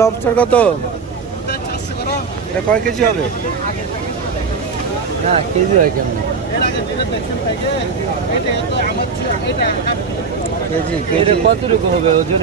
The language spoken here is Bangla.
লবস্টার কত? এটা কয় কেজি হবে? না কেজি হয় কেমন? কেজি কত কতটুকু হবে ওজন